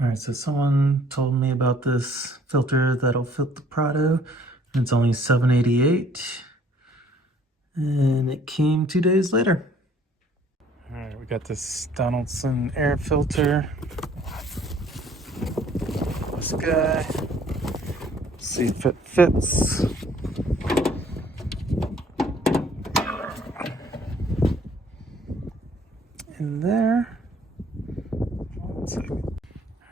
All right, so someone told me about this filter that'll fit the Prado. It's only $788, and it came 2 days later. All right, we got this Donaldson air filter. This guy. See if it fits. In there. One second.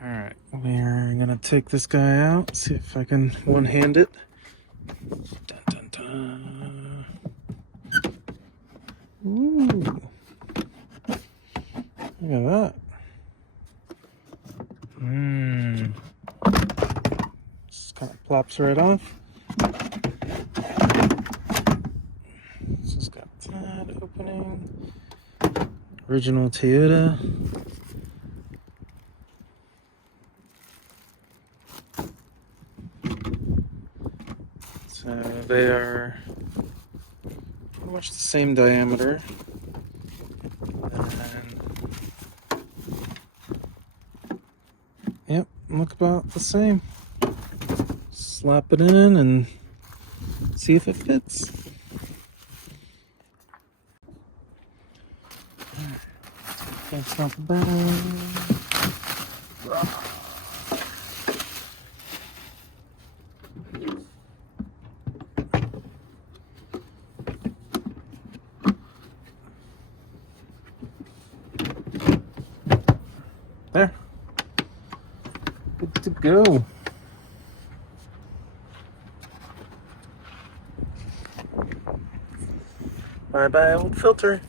All right, we're gonna take this guy out. See if I can one-hand it. Dun, dun, dun. Ooh. Look at that. Just kind of plops right off. This has got that opening. Original Toyota. So they are pretty much the same diameter. And yep, look about the same. Slap it in and see if it fits. That's not bad. There. Good to go. Bye bye, old filter.